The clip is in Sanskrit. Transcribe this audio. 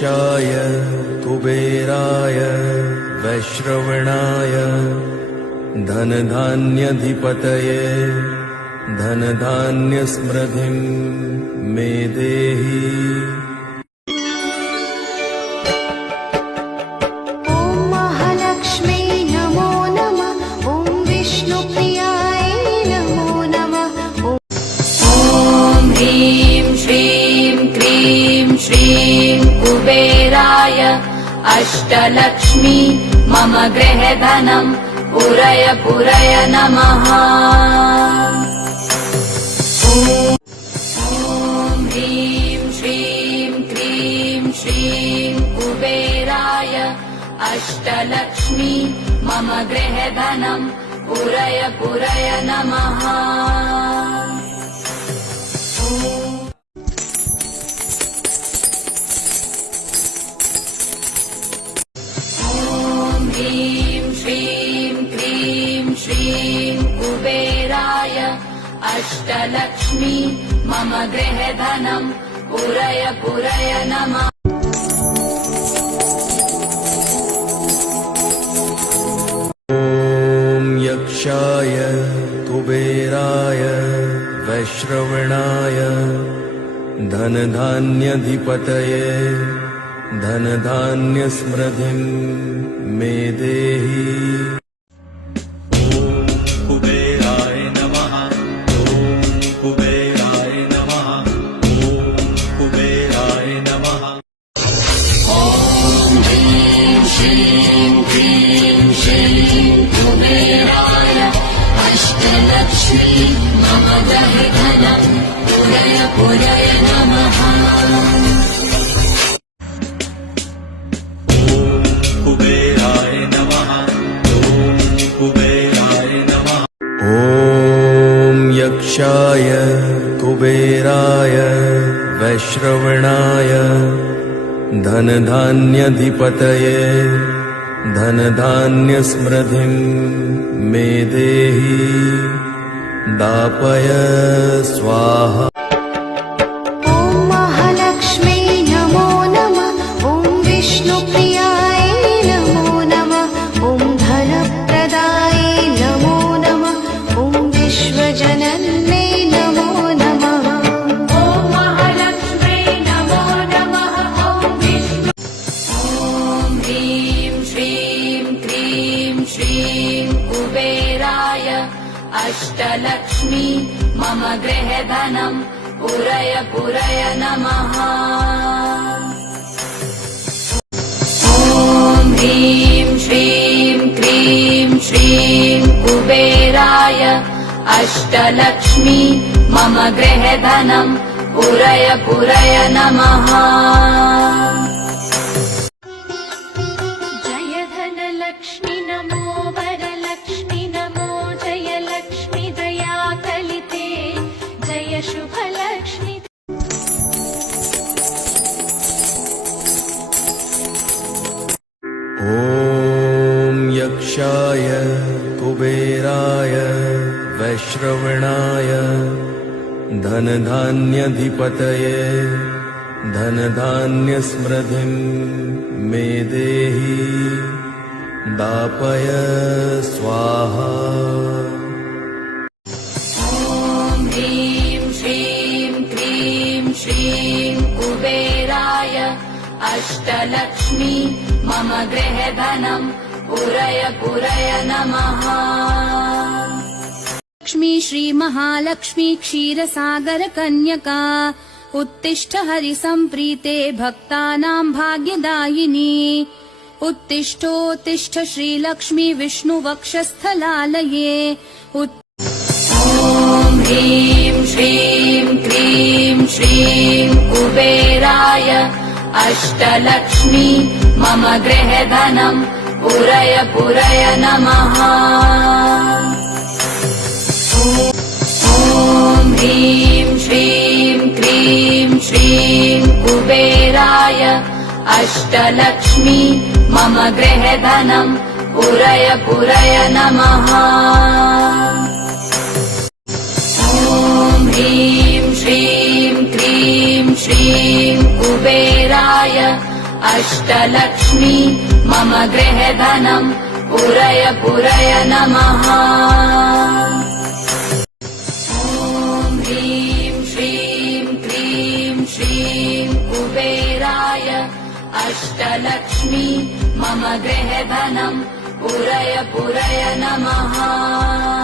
यक्षाय कुबेराय वैश्रवणाय धनधान्यधिपतये धनधान्यसमृद्धिं मे देहि। श्रीं कुबेराय अष्टलक्ष्मी मम गृहधनं पुरय पुरय नमः। ॐ ह्रीं श्रीं क्रीं श्रीं कुबेराय अष्टलक्ष्मी मम गृहधनं पुरय पुरय नमः। ह्रीं श्रीं क्रीं श्रीं कुबेराय अष्टलक्ष्मी मम गृहधनं पुरय पुरय नमः। ॐ यक्षाय कुबेराय वैश्रवणाय धनधान्यधिपतये धनधान्यसमृद्धिं मे देहि। ॐ कुबेराय नमः। ॐ कुबेराय नमः। ॐ कुबेराय नमः। ॐ ह्रीं श्रीं क्रीं श्रीं कुबेराय अष्टलक्ष्मी मम गृहधनं पुरय पुरय नमः। कुबेराय नमः। ॐ कुबेराय नमः। ॐ यक्षाय कुबेराय वैश्रवणाय धनधान्यधिपतये धनधान्यसमृद्धिं मे देहि। दापय स्वाहा। अष्टलक्ष्मी मम गृहधनं पुरय पुरय नमः। ॐ ह्रीं श्रीं क्रीं श्रीं कुबेराय अष्टलक्ष्मी मम गृहधनं पुरय पुरय नमः। जय धनलक्ष्मी नमो वरलक्ष्मी नमो जय लक्ष्मी दया कलिते जय शुभलक्ष्मी। ॐ यक्षाय कुबेराय वैश्रवणाय धनधान्यधिपतये धनधान्यसमृद्धिं मे देहि। दापय स्वाहा। ॐ ह्रीं श्रीं क्रीं श्रीं कुबेराय अष्टलक्ष्मी मम गृहधनं पुरय पुरय नमः। लक्ष्मी श्री महालक्ष्मी क्षीरसागर कन्यका उत्तिष्ठ हरिसम्प्रीते भक्तानां भाग्यदायिनी। उत्तिष्ठोत्तिष्ठ श्रीलक्ष्मी विष्णुवक्षस्थलालये। ॐ ह्रीं श्रीं क्रीं श्रीं कुबेराय अष्टलक्ष्मी मम गृहधनं पुरय पुरय नमः। ॐ ह्रीं श्रीं क्रीं श्रीं कुबेराय अष्टलक्ष्मी मम गृहधनं पुरय पुरय नमः। ॐ ह्रीं श्रीं क्रीं श्रीं कुबेराय अष्टलक्ष्मी मम गृहधनम् पुरय पुरय नमः। ॐ ह्रीं श्रीं क्रीं श्रीं कुबेराय अष्टलक्ष्मी मम गृहधनम् पुरय पुरय नमः।